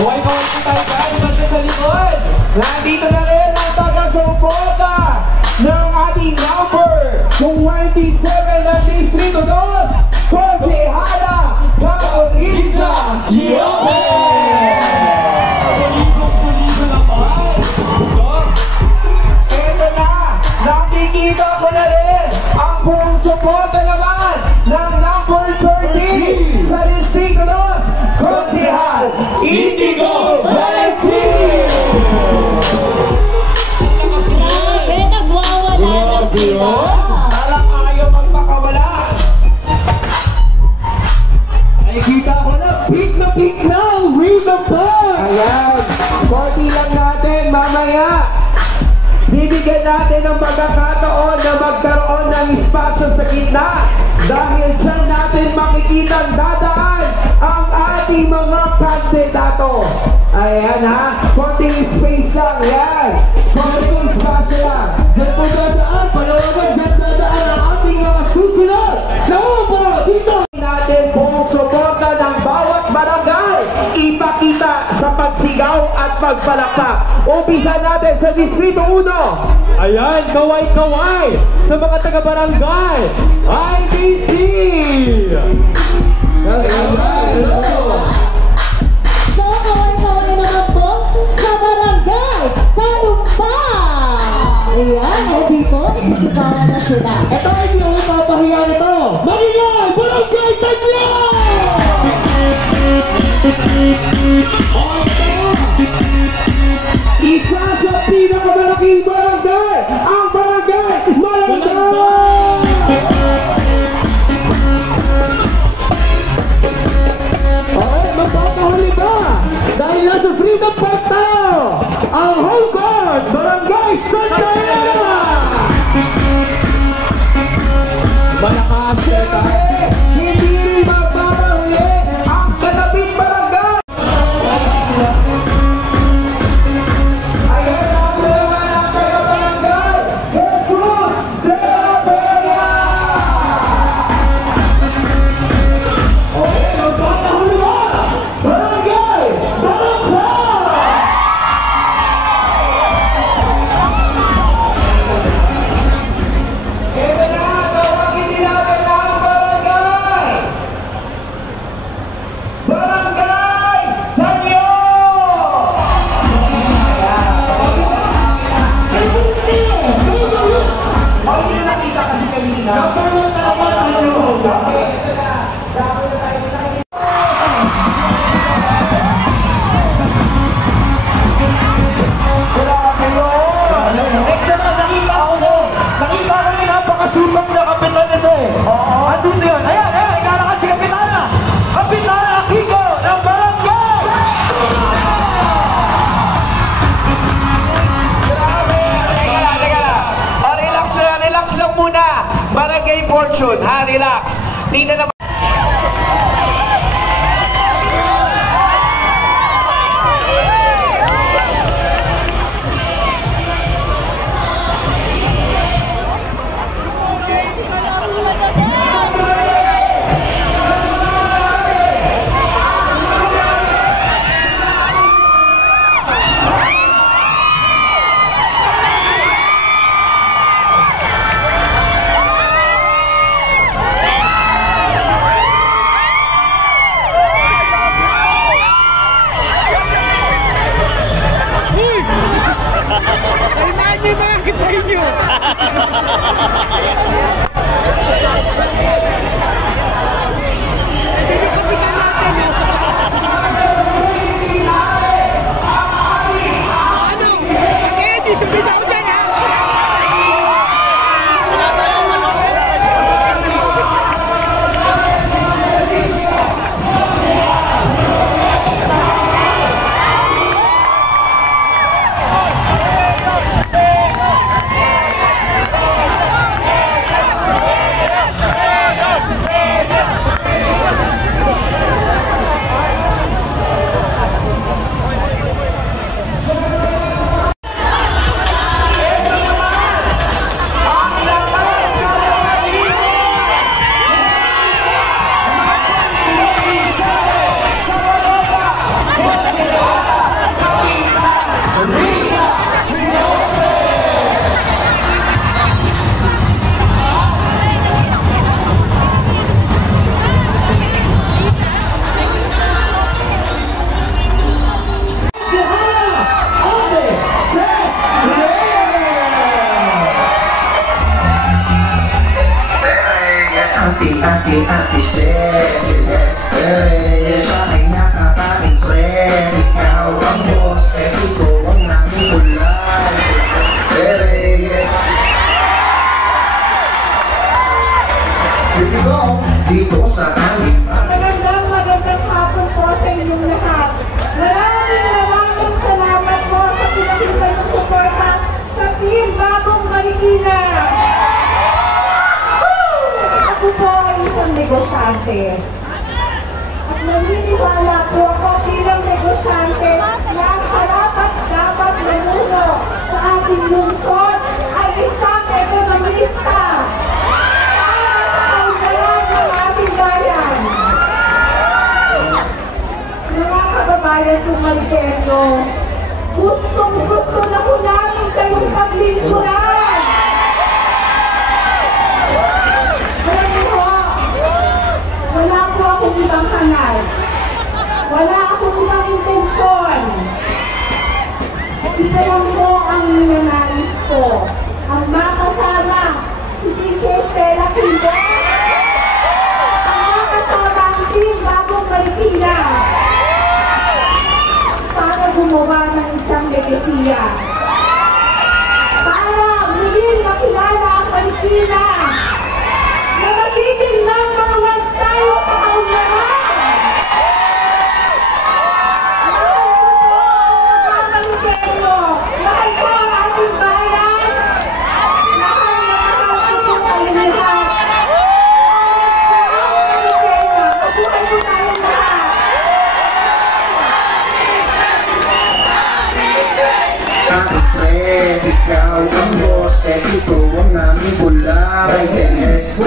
Kaway-kaway po tayo guys, basta sa likod. Nandito na rin ang taga-suporta ng ating number 27 ng Distrito 2, Konsehada Carolisa Giope! Suligo naman. Ito na, nakikita ko na rin ang buong suporta naman ng number 30 sa Distrito 2, Konsehal Indigo Valentin! Grabe, nagwawala na sila. Parang ayaw magpakawala. Nakikita ko na peak na ang Rhythm Band. Ayan, 40 lang natin mamaya. Bibigyan natin ng pagkakataon na magkaroon ng espasyo sa gitna. Dahil dyan natin makikita dadaan ang ating mga kandidato. Ayan ha, konting space lang, yan. Konting espasyo lang. Diyan po dadaan, palawagan, diyan dadaan ang ating mga susunod. Naupo dito. Natin buong suporta ng bawat barangay ipakita sa pagsigaw at pagpalakpak. Umpisa natin sa Distrito 1. Ayan, kaway-kaway sa mga taga-barangay IBC. So, kaway-kaway naman po sa barangay Kalumpa. Ayan, hindi po, isisigawan na sila. Ito ay hindi ako papahiya nito. Magingay, barangay Tagya! Isa sa pinakamalaking barangay, ang barangay Malangga! Okay, magpapahuli ba? Dahil nasa Freedom Park tayo, ang home court, barangay Santa Elena! Malakas ito. Hindi rin magpapahuli ang kataping barangay! Ayan, nasa naman ang taga-barangay ating ate Celeste Reyes. Siya ay nakaka-impress. Ikaw ang boses, ito ang aming ulay. Celeste Reyes. Here we go, dito sa amin. Magandang hapon po sa inyong lahat. Maraming salamat po sa pinakita ng suporta sa Team Bagong Marikina. Ako po ay isang negosyante. At naniniwala po ako bilang negosyante na ang karapat dapat nanuno sa ating lungsod ay isang ekonomista. Kababayan kong Marikeno, gustong-gusto na po namin kayong paglingkuran. Alam niyo ho, wala po akong ibang hanay. Wala akong ibang intensyon. Isa lang po ang ninanais ko. Ang makasama si Teacher Stella Quinto. Ang makasama ang Team Bagong Marikina. Gumawa ng isang legasiya para muling makilala ang Marikina na magiging number 1 tayo sa kaunlaran. Mahal ko po ang mga Marikeno, mahal ko ang ating bayan, mahal na mahal ko po kayong lahat. Marikena, mabuhay po tayong lahat. Ikaw ang boses, ito ang aming bulay. Celeste